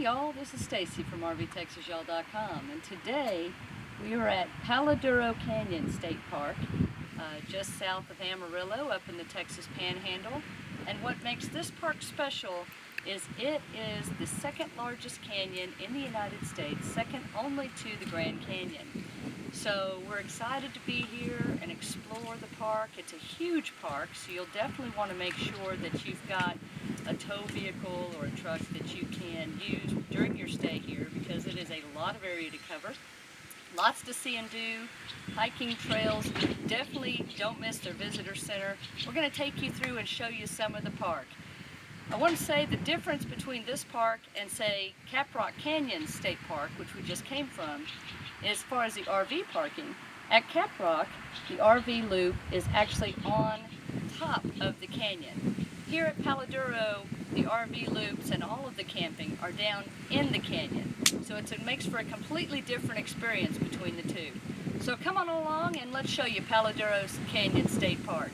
Hey y'all, this is Stacy from RVTexasYall.com, and today we are at Palo Duro Canyon State Park, just south of Amarillo up in the Texas Panhandle. And what makes this park special is it is the second largest canyon in the United States, second only to the Grand Canyon. So we're excited to be here and explore the park. It's a huge park, so you'll definitely want to make sure that you've got a tow vehicle or a truck that you can use during your stay here, because it is a lot of area to cover. Lots to see and do, hiking trails. Definitely don't miss their visitor center. We're going to take you through and show you some of the park. I want to say the difference between this park and, say, Caprock Canyon State Park, which we just came from, as far as the RV parking. At Caprock, the RV loop is actually on top of the canyon. Here at Palo Duro, the RV loops and all of the camping are down in the canyon. So it makes for a completely different experience between the two. So come on along and let's show you Palo Duro's Canyon State Park.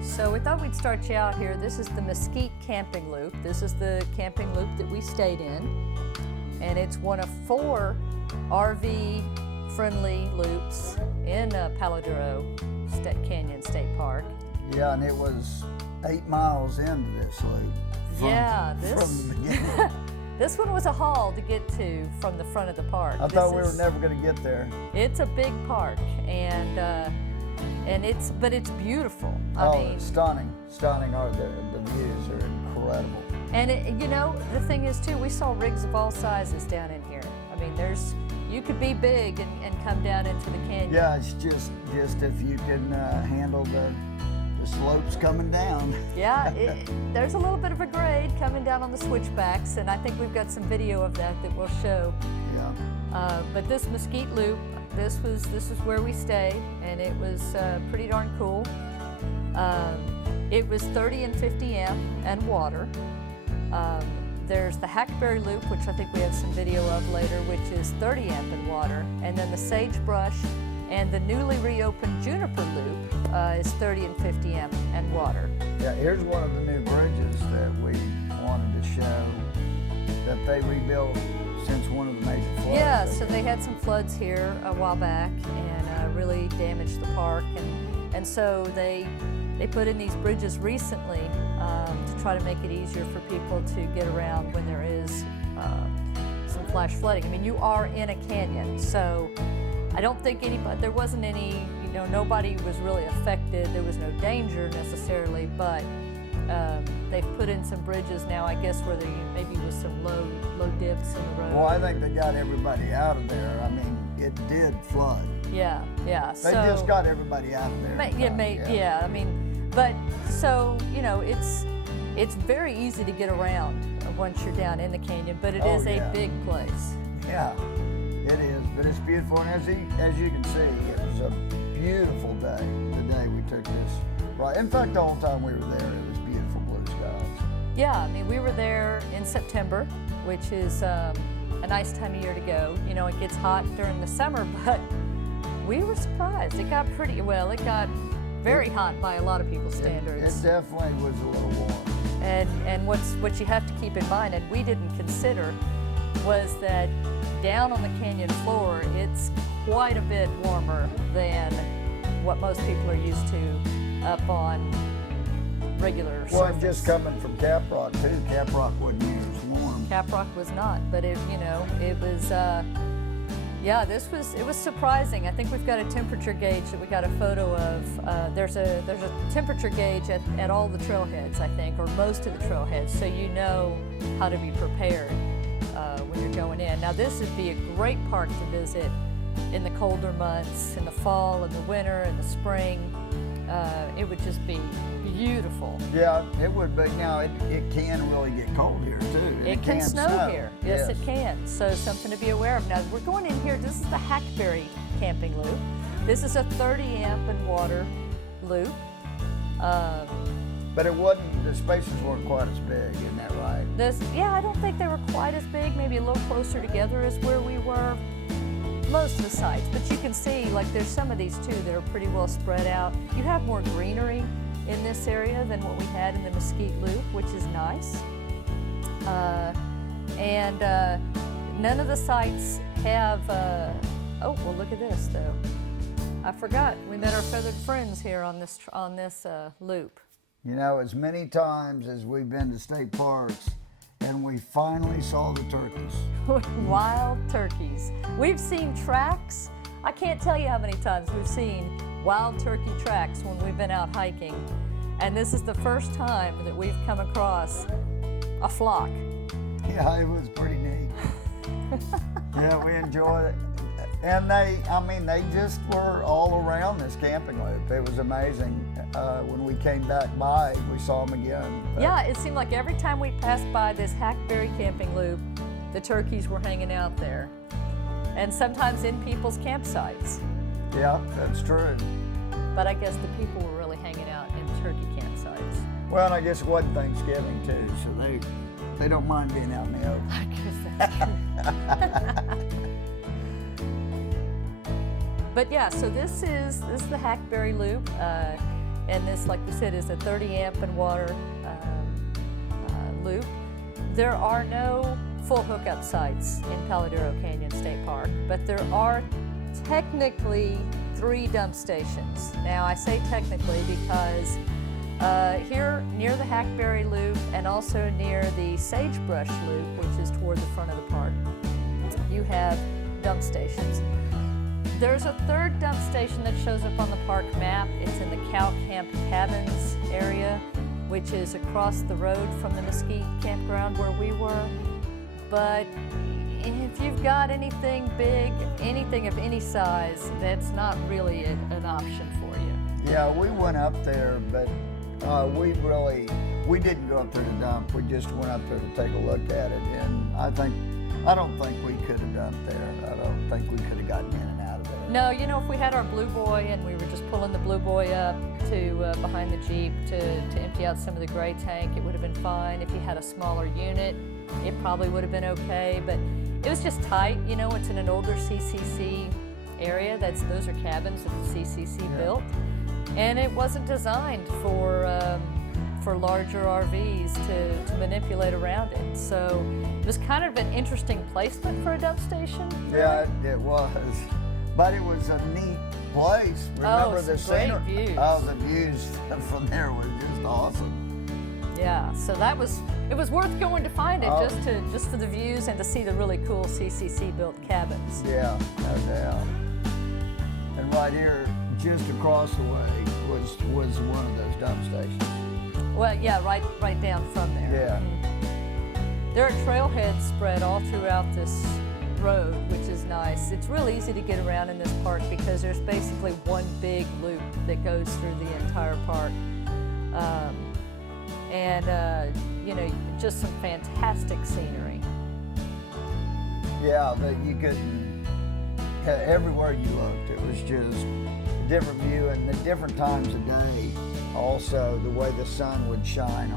So we thought we'd start you out here. This is the Mesquite Camping Loop. This is the camping loop that we stayed in. And it's one of 4 RV-friendly loops in Palo Duro Canyon State Park. Yeah, and it was 8 miles into this loop. From the beginning. This one was a haul to get to from the front of the park. I thought we were never going to get there. It's a big park, and it's beautiful. I mean, it's stunning. The views are incredible. And the thing is too, we saw rigs of all sizes down in here. I mean, you could be big and come down into the canyon. Yeah, it's just if you can handle the slopes coming down. Yeah, there's a little bit of a grade coming down on the switchbacks, and I think we've got some video of that we'll show. Yeah. But this Mesquite Loop, this is where we stayed, and it was pretty darn cool. It was 30 and 50 amp and water. There's the Hackberry Loop, which I think we have some video of later, which is 30 amp and water, and then the Sagebrush and the newly reopened Juniper Loop is 30 and 50 amp and water. Yeah, here's one of the new bridges that we wanted to show that they rebuilt since one of the major floods. Yeah, so they had some floods here a while back and really damaged the park, and so they put in these bridges recently to try to make it easier for people to get around when there is some flash flooding. I mean, you are in a canyon, so I don't think there wasn't any, nobody was really affected. There was no danger necessarily, but they've put in some bridges now, I guess, where there maybe was some low dips in the road. Well, I think they got everybody out of there. I mean, it did flood. Yeah. They just got everybody out of there. Yeah. I mean, but so it's very easy to get around once you're down in the canyon, but it is a big place. Yeah, it is, but it's beautiful, and as you can see, it was a beautiful day, the day we took this ride. In fact, the whole time we were there, it was beautiful blue skies. Yeah, I mean, we were there in September, which is a nice time of year to go. You know, it gets hot during the summer, but we were surprised. It got pretty, well, it got very hot by a lot of people's standards. It definitely was a little warm. And what you have to keep in mind, and we didn't consider, was that down on the canyon floor, it's quite a bit warmer than what most people are used to up on regular Well, surface. just coming from Caprock too. Caprock wasn't as warm. Caprock was not, but it, you know, it was, yeah, it was surprising. I think we've got a temperature gauge that we got a photo of. There's a temperature gauge at all the trailheads, I think, or most of the trailheads, so you know how to be prepared when you're going in. Now, this would be a great park to visit in the colder months, in the fall, in the winter, in the spring. It would just be beautiful. Yeah, it would be. Now, it can really get cold here, too. And It can snow here. Yes, Yes, it can. So something to be aware of. Now, we're going in here. This is the Hackberry camping loop. This is a 30 amp and water loop. But it wasn't, the spaces weren't quite as big, isn't that right? Yeah, I don't think they were quite as big. Maybe a little closer together as where we were most of the sites. But you can see, like, there's some of these too that are pretty well spread out. You have more greenery in this area than what we had in the Mesquite Loop, which is nice. None of the sites have, oh, well, look at this though. I forgot, we met our feathered friends here on this loop. You know, as many times as we've been to state parks, and we finally saw the turkeys. Wild turkeys. We've seen tracks. I can't tell you how many times we've seen wild turkey tracks when we've been out hiking. And this is the first time that we've come across a flock. Yeah, it was pretty neat. Yeah, we enjoyed it. And they just were all around this camping loop. It was amazing. When we came back by, we saw them again. But Yeah, it seemed like every time we passed by this Hackberry camping loop, the turkeys were hanging out there. And sometimes in people's campsites. yeah, that's true. But I guess the people were really hanging out in turkey campsites. Well, and I guess it wasn't Thanksgiving too, so they don't mind being out in the open. I guess that's true. But yeah, so this is the Hackberry Loop, and this, like we said, is a 30 amp and water loop. There are no full hookup sites in Palo Duro Canyon State Park, but there are technically 3 dump stations. Now, I say technically because here near the Hackberry Loop and also near the Sagebrush Loop, which is toward the front of the park, you have dump stations. There's a 3rd dump station that shows up on the park map. It's in the Cow Camp Cabins area, which is across the road from the Mesquite campground where we were. But if you've got anything big, anything of any size, that's not really an option for you. Yeah, we went up there, but we didn't go up there to dump. We just went up there to take a look at it, and I don't think we could have dumped there. I don't think we could have gotten in and out of there. No, you know, if we had our Blue Boy and we were just pulling the Blue Boy up to behind the Jeep to empty out some of the gray tank, it would have been fine. If you had a smaller unit, it probably would have been okay, but it was just tight. You know, it's in an older CCC area. Those are cabins that the CCC built, and it wasn't designed for larger RVs to manipulate around it. So it was kind of an interesting placement for a dump station. Yeah, it was. But it was a neat place. Remember the great scenery? views. Oh, the views from there were just awesome. Yeah, so it was worth going to find it, Oh. just for the views and to see the really cool CCC built cabins. Yeah, no doubt. And right here, just across the way, was one of those dump stations. Well, yeah, right down from there. Yeah. Mhm. There are trailheads spread all throughout this road, which is nice. It's real easy to get around in this park because there's basically one big loop that goes through the entire park. You know, just some fantastic scenery. Yeah, that you couldn't, everywhere you looked, it was just a different view, and the different times of day. Also, the way the sun would shine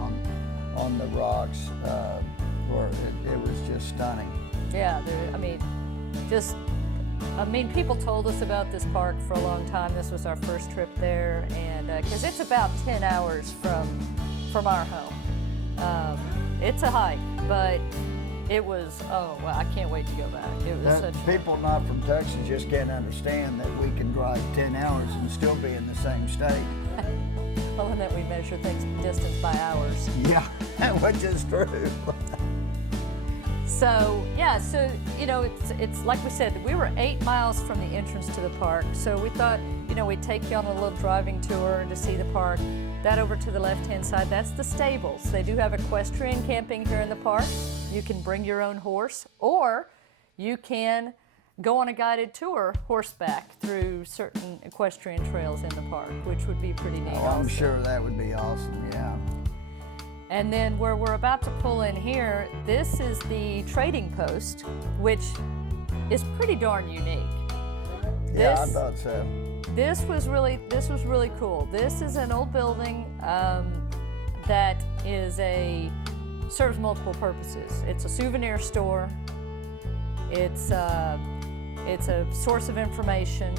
on the rocks, where it was just stunning. Yeah, people told us about this park for a long time. This was our first trip there, and because it's about 10 hours from our home. It's a hike, but it was, oh, well, I can't wait to go back. It was such people not from Texas just can't understand that we can drive 10 hours and still be in the same state. Well, and that we measure things distance by hours. Yeah, which is true. So, yeah, so, it's like we said, we were 8 miles from the entrance to the park. So we thought, we'd take you on a little driving tour to see the park. That over to the left-hand side, that's the stables. They do have equestrian camping here in the park. You can bring your own horse, or you can go on a guided tour horseback through certain equestrian trails in the park, which would be pretty neat. Oh, I'm sure that would be awesome, yeah. And then where we're about to pull in here, this is the trading post, which is pretty darn unique. Yeah, I thought so. This was really cool. This is an old building that serves multiple purposes. It's a souvenir store. It's a source of information.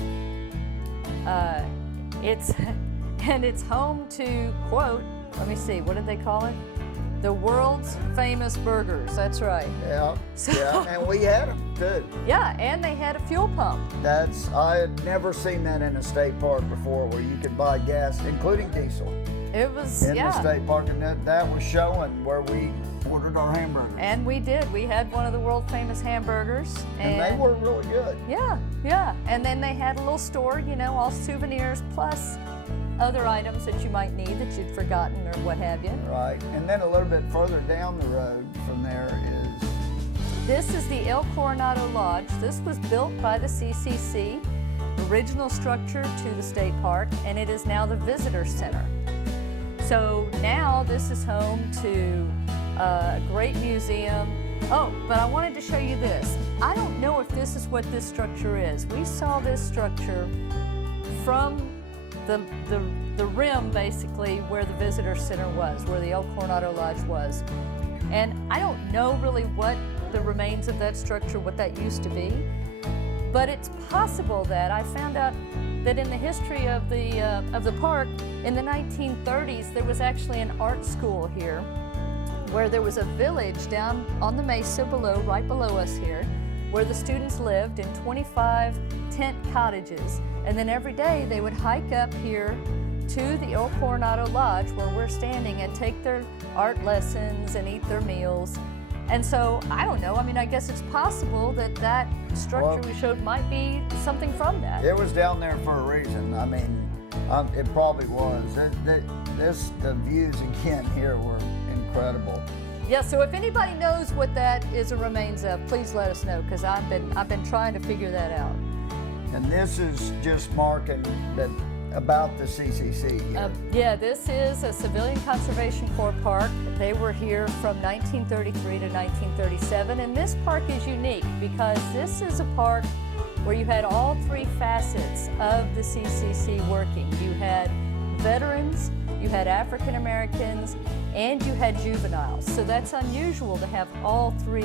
It's home to, quote, let me see, what did they call it? The world's famous burgers. That's right. Yeah, and we had them too. Yeah, and they had a fuel pump. I had never seen that in a state park before, where you could buy gas, including diesel. It was, in the state park, and that was showing where we ordered our hamburgers. And we did. We had one of the world famous hamburgers. And they were really good. Yeah. And then they had a little store, all souvenirs plus other items that you might need that you'd forgotten or what have you. Right. And then a little bit further down the road from there is... This is the El Coronado Lodge. This was built by the CCC, original structure to the state park, and it is now the visitor center. So now this is home to a great museum. Oh, but I wanted to show you this. I don't know if this is what this structure is. We saw this structure from the rim, basically, where the visitor center was, where the El Coronado Lodge was. And I don't know really what the remains of that structure, what that used to be, but it's possible that I found out that in the history of the park, in the 1930s, there was actually an art school here, where there was a village down on the mesa below, right below us here, where the students lived in 25 tent cottages. And then every day they would hike up here to the El Coronado Lodge, where we're standing, and take their art lessons and eat their meals. And so, I don't know, I guess it's possible that structure we showed might be something from that. It was down there for a reason. It probably was. The views again here were incredible. Yeah, so if anybody knows what that is a remains of, please let us know, because I've been trying to figure that out. And this is just marking that about the CCC here. Yeah, this is a Civilian Conservation Corps park. They were here from 1933 to 1937, and this park is unique because this is a park where you had all three facets of the CCC working. You had veterans, you had African Americans, and you had juveniles. So that's unusual to have all three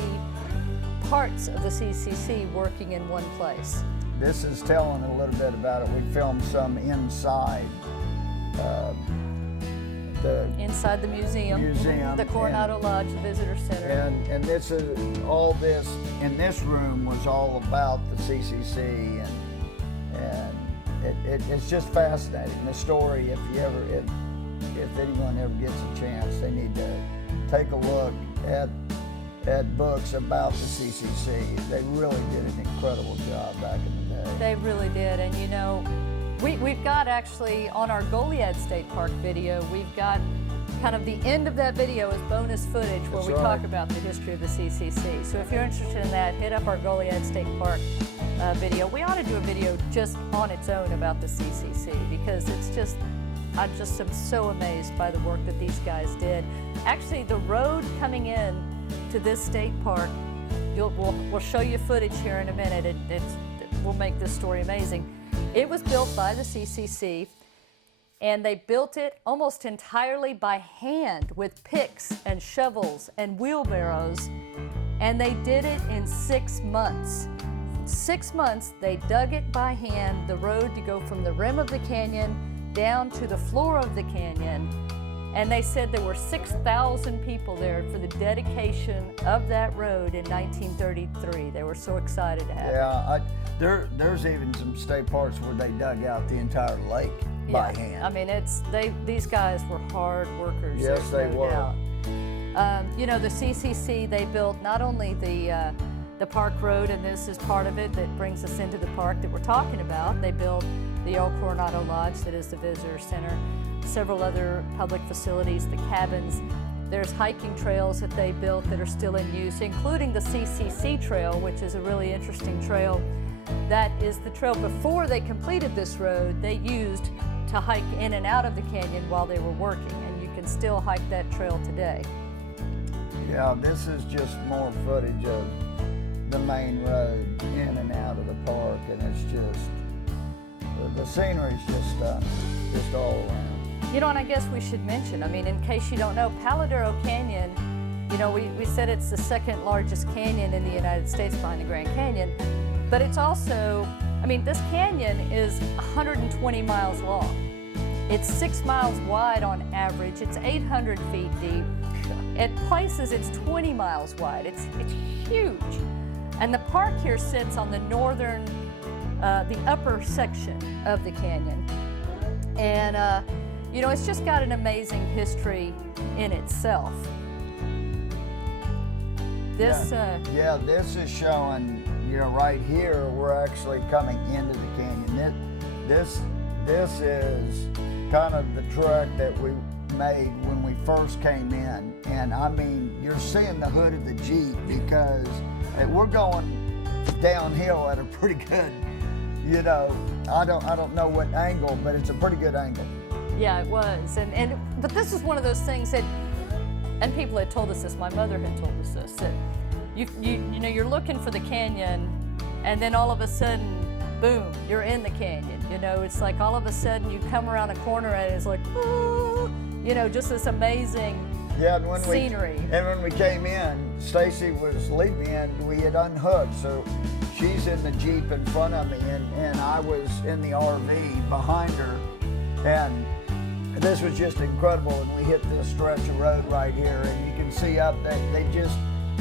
parts of the CCC working in one place. This is telling a little bit about it. We filmed some inside inside the museum, the Coronado Lodge Visitor Center. And this is all this in this room was all about the CCC, and it's just fascinating. The story, if anyone ever gets a chance, they need to take a look at books about the CCC. They really did an incredible job back in the day. They really did, and we've got actually on our Goliad State Park video, we've got kind of the end of that video is bonus footage where That's we right. talk about the history of the CCC. So if you're interested in that, hit up our Goliad State Park video. We ought to do a video just on its own about the CCC because I just am so amazed by the work that these guys did. Actually, the road coming in to this state park, we'll show you footage here in a minute. It will make this story amazing. It was built by the CCC, And they built it almost entirely by hand with picks and shovels and wheelbarrows. And they did it in 6 months. 6 months, they dug it by hand, the road to go from the rim of the canyon down to the floor of the canyon. And they said there were 6,000 people there for the dedication of that road in 1933. They were so excited to have it. Yeah, there's even some state parks where they dug out the entire lake by hand. I mean, these guys were hard workers. Yes, there's they no were. doubt. You know, the CCC, they built not only the Park Road, and this is part of it that brings us into the park that we're talking about. They built the El Coronado Lodge, that is the visitor center, several other public facilities, the cabins. There's hiking trails that they built that are still in use, including the CCC trail, which is a really interesting trail. That is the trail before they completed this road they used to hike in and out of the canyon while they were working, and you can still hike that trail today. Yeah, this is just more footage of the main road in and out of the park, and it's just, the scenery's just stunning, just all around. You know, and I guess we should mention, I mean, in case you don't know, Palo Duro Canyon, you know, we said it's the second largest canyon in the United States behind the Grand Canyon, but it's also, I mean, this canyon is 120 miles long. It's 6 miles wide on average. It's 800 feet deep. At places, it's 20 miles wide. It's huge. And the park here sits on the northern, the upper section of the canyon. And, you know, it's just got an amazing history in itself. This, yeah, this is showing, you know, right here, we're actually coming into the canyon. This is kind of the trek that we made when we first came in. And I mean, you're seeing the hood of the Jeep because we're going downhill at a pretty good, you know, I don't know what angle, but it's a pretty good angle. Yeah, it was. But this is one of those things that, and people had told us this, my mother had told us this, that you know, you're looking for the canyon, and then all of a sudden, boom, you're in the canyon. You know, it's like all of a sudden you come around a corner and it's like, ooh, you know, just this amazing scenery. And when we came in, Stacy was leading me in, we had unhooked, so she's in the Jeep in front of me, and I was in the RV behind her, and this was just incredible. And we hit this stretch of road right here, and you can see up that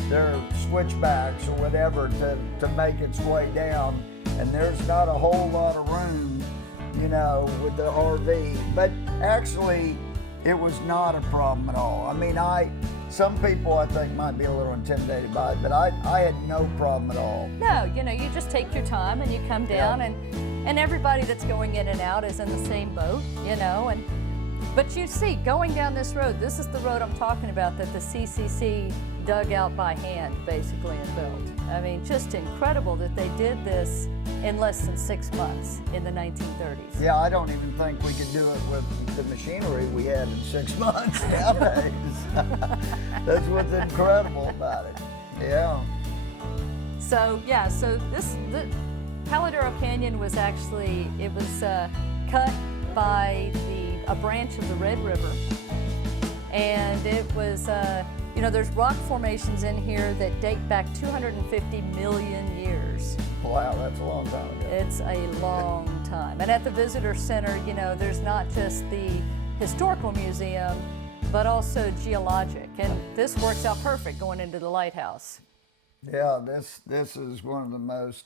they're switchbacks or whatever to make its way down, and there's not a whole lot of room, you know, with the RV. But actually, it was not a problem at all. I mean, some people I think might be a little intimidated by it, but I had no problem at all. No, you know, you just take your time and you come down, and everybody that's going in and out is in the same boat, you know. But you see, going down this road, this is the road I'm talking about that the CCC dug out by hand, basically, and built. I mean, just incredible that they did this in less than 6 months in the 1930s. Yeah, I don't even think we could do it with the machinery we had in 6 months nowadays. That's what's incredible about it. Yeah. So yeah, the Palo Duro Canyon was actually, it was cut by a branch of the Red River, and it was, you know, there's rock formations in here that date back 250 million years. Wow, that's a long time ago. It's a long time. And at the visitor center, you know, there's not just the historical museum, but also geologic, and this works out perfect going into the lighthouse. Yeah, this is one of the most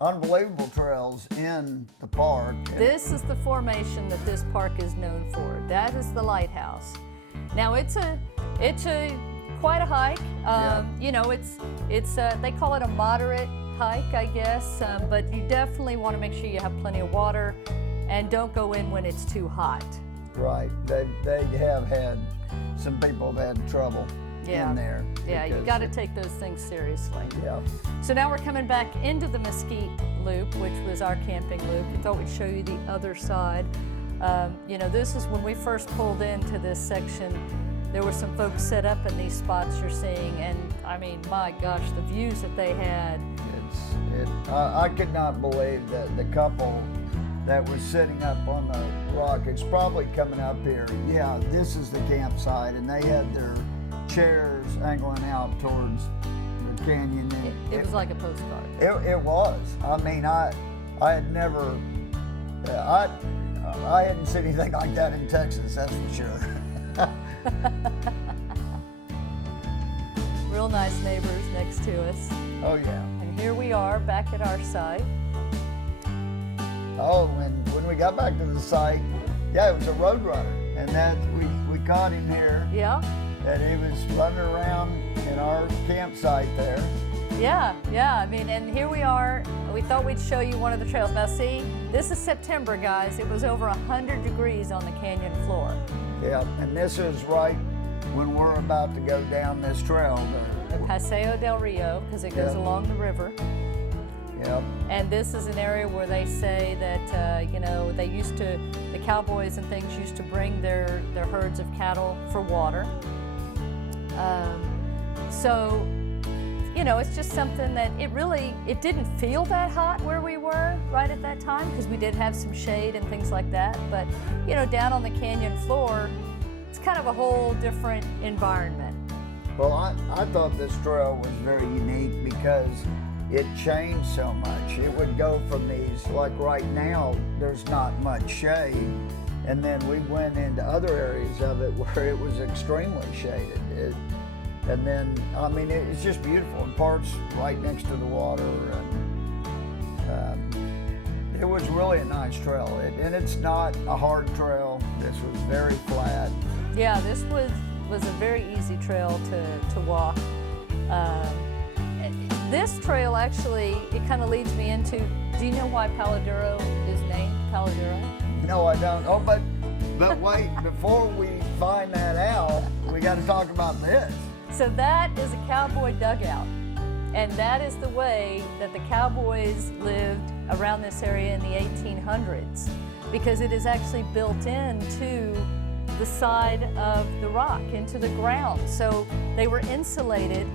unbelievable trails in the park. This is the formation that this park is known for. That is the lighthouse. Now it's quite a hike. You know, it's they call it a moderate hike, I guess, but you definitely want to make sure you have plenty of water, and don't go in when it's too hot. Right. They have had, some people have had trouble in there. Yeah, you got to take those things seriously. Yeah. So now we're coming back into the Mesquite Loop, which was our camping loop. We thought we'd show you the other side. You know, this is when we first pulled into this section. There were some folks set up in these spots you're seeing, and I mean, my gosh, the views that they had. I could not believe that the couple that was sitting up on the rock. It's probably coming up here. Yeah, this is the campsite, and they had their chairs angling out towards the canyon. And It was like a postcard. it was. I mean, I had never, I hadn't seen anything like that in Texas, that's for sure. Real nice neighbors next to us. Oh yeah. And here we are back at our site. Oh, when we got back to the site, yeah, it was a road runner, and that we caught him here, Yeah, and he was running around in our campsite there. yeah. I mean, and here we are. We thought we'd show you one of the trails. Now see, this is September, guys. It was over 100 degrees on the canyon floor. Yeah, and this is right when we're about to go down this trail. The Paseo del Rio, because it goes Yeah. along the river. Yep. And this is an area where they say that, they used to, the cowboys and things used to bring their herds of cattle for water. So, it's just something that it didn't feel that hot where we were right at that time, because we did have some shade and things like that. But, down on the canyon floor, it's kind of a whole different environment. Well, I thought this trail was very unique because it changed so much. It would go from these, like right now, there's not much shade, and then we went into other areas of it where it was extremely shaded. And then, I mean, it's just beautiful, and parts right next to the water, and it was really a nice trail. And it's not a hard trail. This was very flat. Yeah, this was a very easy trail to walk. This trail actually, it kind of leads me into, do you know why Palo Duro is named Palo Duro? No, I don't. Oh, but wait, before we find that out, we got to talk about this. So that is a cowboy dugout. And that is the way that the cowboys lived around this area in the 1800s, because it is actually built into the side of the rock, into the ground. So they were insulated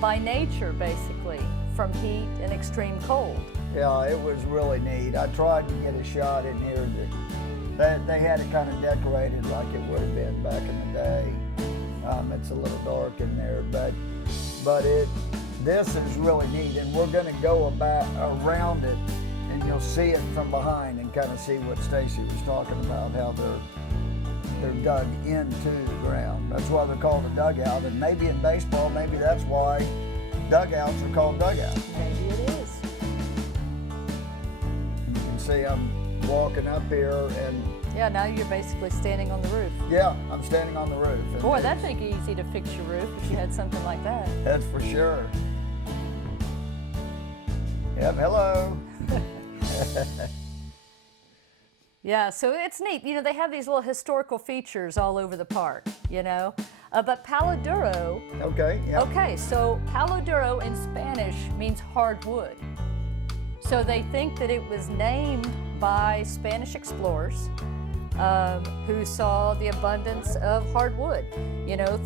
by nature, basically, from heat and extreme cold. Yeah, it was really neat. I tried to get a shot in here that they had it kind of decorated like it would have been back in the day. It's a little dark in there, but this is really neat, and we're going to go around it, and you'll see it from behind and kind of see what Stacy was talking about, how they're dug into the ground. That's why they're called a dugout, and maybe in baseball, maybe that's why dugouts are called dugouts. Maybe it is. You can see I'm walking up here, and Yeah, now you're basically standing on the roof. yeah, I'm standing on the roof. And Boy, that'd make it easy to fix your roof if you had something like that. that's for sure. Yep, hello. Yeah, so it's neat. They have these little historical features all over the park, But Palo Duro, Okay, yeah. okay, so Palo Duro in Spanish means hardwood. So they think that it was named by Spanish explorers who saw the abundance of hardwood.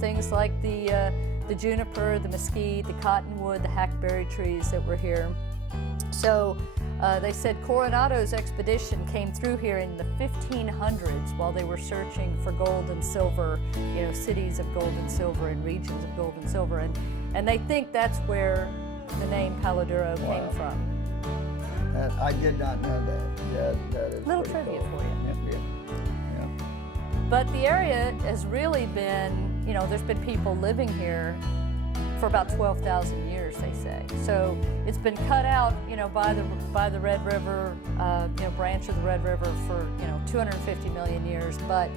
Things like the juniper, the mesquite, the cottonwood, the hackberry trees that were here. So they said Coronado's expedition came through here in the 1500s while they were searching for gold and silver, cities of gold and silver and regions of gold and silver. And they think that's where the name Palo Duro came from. I did not know that. That is Little pretty trivia cool. for you. Yeah. But the area has really been, there's been people living here for about 12,000 years, they say. So it's been cut out, by the Red River, branch of the Red River for, 250 million years. But,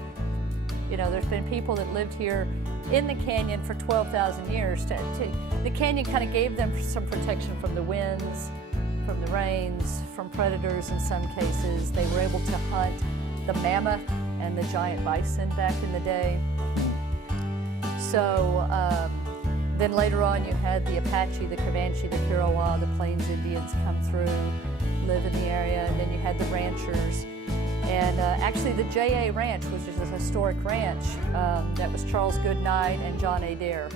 there's been people that lived here in the canyon for 12,000 years. The canyon kind of gave them some protection from the winds, from the rains, from predators in some cases. They were able to hunt the mammoth and the giant bison back in the day. So then later on you had the Apache, the Comanche, the Kiowa, the Plains Indians come through, live in the area, and then you had the ranchers. And actually the J.A. Ranch, which is a historic ranch that was Charles Goodnight and John Adair,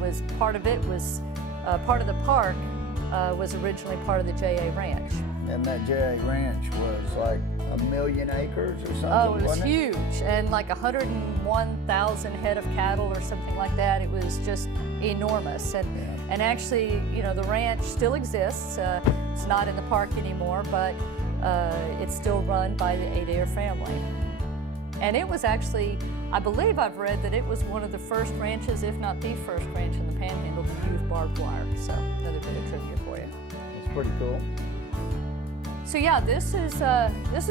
was part of it, was part of the park, was originally part of the J.A. Ranch. and that JA Ranch was like 1 million acres or something. Oh, it was wasn't huge, and like 101,000 head of cattle or something like that. It was just enormous, and actually, you know, the ranch still exists. It's not in the park anymore, but it's still run by the Adair family. And it was actually, I believe I've read that it was one of the first ranches, if not the first ranch in the Panhandle to use barbed wire. So another bit of trivia for you. It's pretty cool. So yeah, this is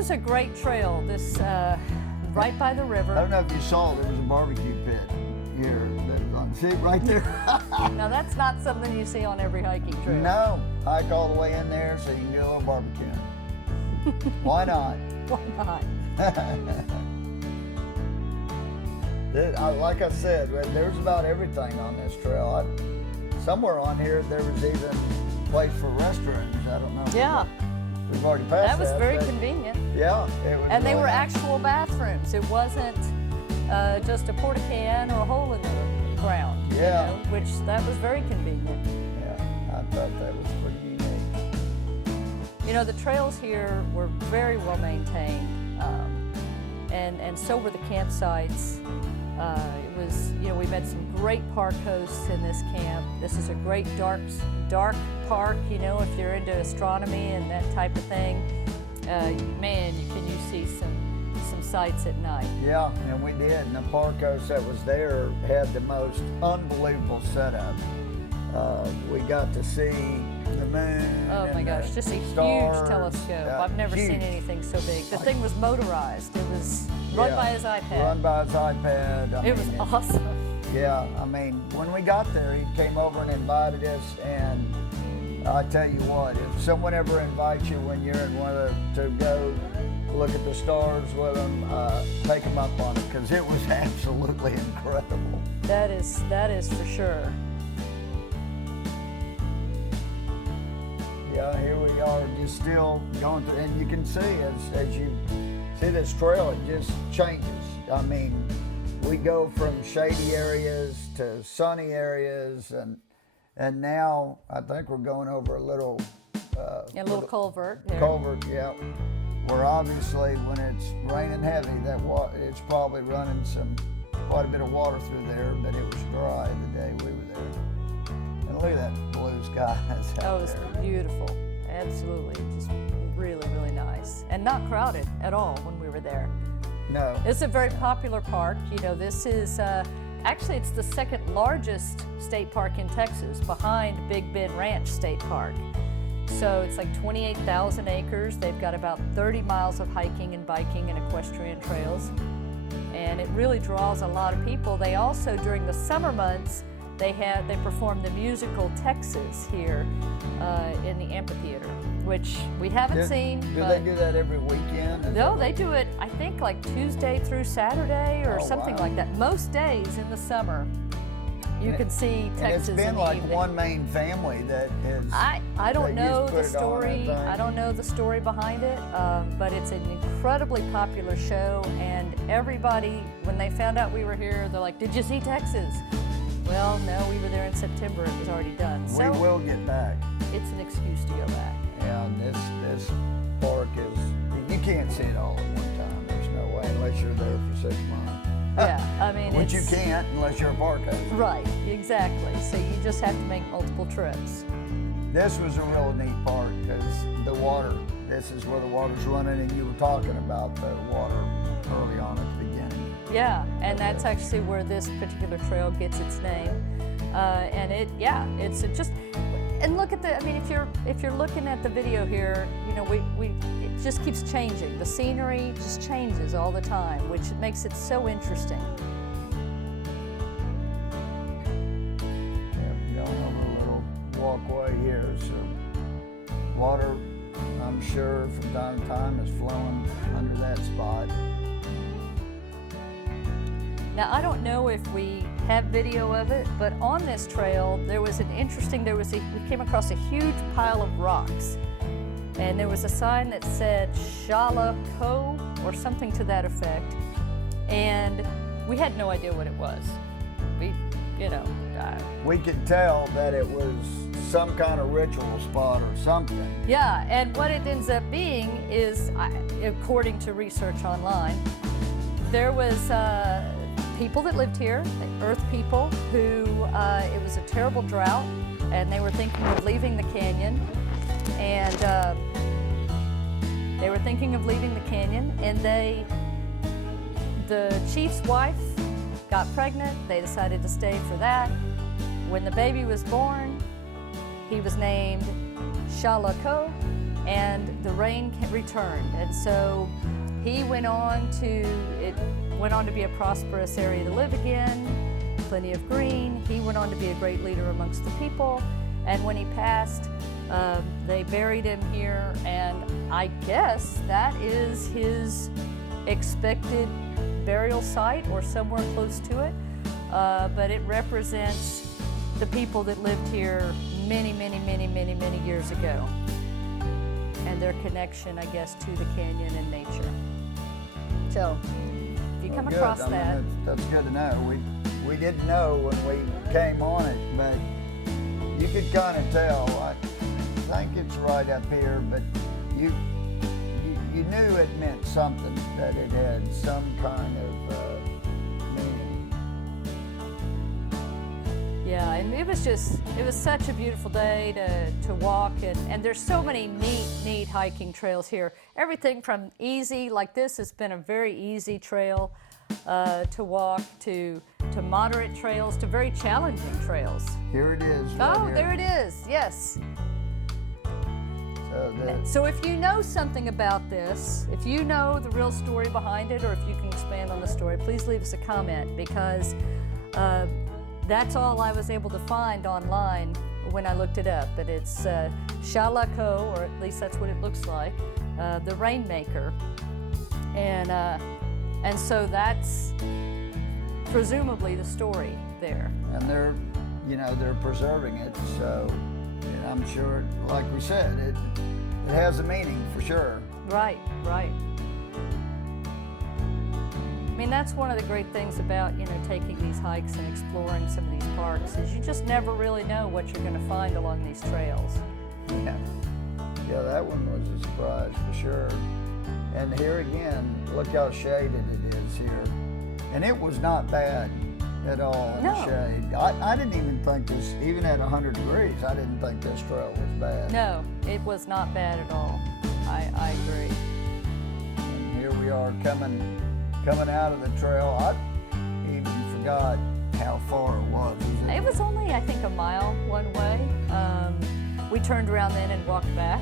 a great trail. This right by the river. I don't know if you saw, there was a barbecue pit here that was on, see it right there? Now that's not something you see on every hiking trail. No, hike all the way in there so you can do a little barbecue. Why not? Why not? Like I said, there's about everything on this trail. Somewhere on here there was even a place for restrooms. I don't know. Yeah. We've already passed that. That was very convenient. Yeah, it was. And they really were nice. actual bathrooms. It wasn't just a porta can or a hole in the ground. Yeah. You know, which that was very convenient. Yeah, I thought that was pretty unique. You know, the trails here were very well maintained, and so were the campsites. It was, you know, we met some great park hosts in this camp. This is a great dark park, you know, if you're into astronomy and that type of thing. Man, you see some sights at night. Yeah, and we did. And the park host that was there had the most unbelievable setup. We got to see the moon. Oh my gosh, just a stars. huge telescope. I've never Huge. seen anything so big. The thing was motorized. It was run by his iPad. Run by his iPad. It was awesome. Yeah, I mean, when we got there, he came over and invited us, and I tell you what, if someone ever invites you when you're in one of to go look at the stars with them, take them up on it, because it was absolutely incredible. That is for sure. Yeah, here we are, just still going through, and you can see as you see this trail, it just changes. I mean, we go from shady areas to sunny areas, and now I think we're going over a little Culvert there. culvert, yeah. Where obviously when it's raining heavy, it's probably running quite a bit of water through there, but it was dry the day we were there. And look at that blue sky that's out Oh, it was there. beautiful. Absolutely. Just really, really nice. And not crowded at all when we were there. No. It's a very popular park. You know, this is, actually it's the second largest state park in Texas behind Big Bend Ranch State Park. So it's like 28,000 acres. They've got about 30 miles of hiking and biking and equestrian trails. And it really draws a lot of people. They also, during the summer months, they perform the musical Texas here in the amphitheater, which we haven't seen. Do but they do that every weekend? Is no, that they do it, I think, like Tuesday through Saturday or Oh, something wow. like that. Most days in the summer, you can see Texas And it's in been the like evening. one main family that is. I that don't used to know put the it on, I story. think. I don't know the story behind it, but it's an incredibly popular show. And everybody, when they found out we were here, they're like, "Did you see Texas?" Well, no, we were there in September. It was already done. We So will get back. it's an excuse to go back. Yeah, and this park you can't see it all at one time. There's no way unless you're there for 6 months. Yeah, I mean, Which you it's- can't unless you're a park host. Right, exactly. So you just have to make multiple trips. This was a real neat park because the water, this is where the water's running, and you were talking about the water early on at the beginning. Yeah, and that's actually where this particular trail gets its name. And it's just, and look at the, I mean, if you're looking at the video here, you know, it just keeps changing. The scenery just changes all the time, which makes it so interesting. Yep, going over a little walkway here, so water, I'm sure from time to time is flowing under that spot. Now, I don't know if we have video of it, but on this trail, we came across a huge pile of rocks. And there was a sign that said Shala Co. or something to that effect. And we had no idea what it was. We could tell that it was some kind of ritual spot or something. Yeah, and what it ends up being is, according to research online, there was people that lived here, the Earth people, who it was a terrible drought, and they were thinking of leaving the canyon, and the chief's wife got pregnant. They decided to stay for that. When the baby was born, he was named Shalako, and the rain returned, and so he went on to be a prosperous area to live again, plenty of green. He went on to be a great leader amongst the people, and when he passed, they buried him here, and I guess that is his expected burial site or somewhere close to it, but it represents the people that lived here many years ago, and their connection, I guess, to the canyon and nature. So, if you come Good. across I mean, that, that's good to know. We didn't know when we came on it, but you could kind of tell. I think it's right up here, but you knew it meant something, that it had some kind of meaning. yeah, and it was such a beautiful day to walk, and there's so many neat hiking trails here. Everything from easy, like this has been a very easy trail to walk, to moderate trails, to very challenging trails. Here it is. Right Oh, here. there it is, yes. So So if you know something about this, if you know the real story behind it, or if you can expand on the story, please leave us a comment, because that's all I was able to find online when I looked it up. But it's Shalako, or at least that's what it looks like, the Rainmaker, and so that's presumably the story there. and they're preserving it, so I'm sure, like we said, it has a meaning for sure. Right. I mean, that's one of the great things about, taking these hikes and exploring some of these parks, is you just never really know what you're going to find along these trails. Yeah, that one was a surprise for sure. And here again, look how shaded it is here. And it was not bad at all in the No. shade. I didn't even think this, even at 100 degrees, I didn't think this trail was bad. No, it was not bad at all. I agree. And here we are coming out of the trail. I even forgot how far it was. It was only, I think, a mile one way. We turned around then and walked back.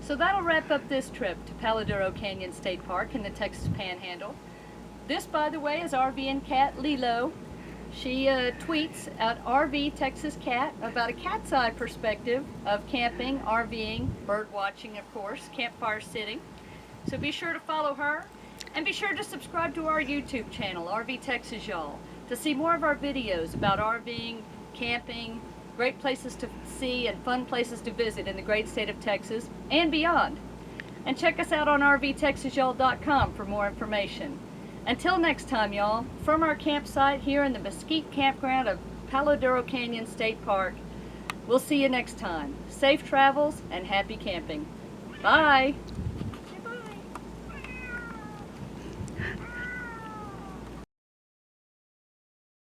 So that'll wrap up this trip to Palo Duro Canyon State Park in the Texas Panhandle. This, by the way, is RVing cat Lilo. She tweets at RV Texas Cat about a cat's eye perspective of camping, RVing, bird watching, of course, campfire sitting. So be sure to follow her, and be sure to subscribe to our YouTube channel, RV Texas Y'all, to see more of our videos about RVing, camping, great places to see and fun places to visit in the great state of Texas and beyond. And check us out on rvtexasyall.com for more information. Until next time, y'all, from our campsite here in the Mesquite Campground of Palo Duro Canyon State Park, we'll see you next time. Safe travels and happy camping. Bye!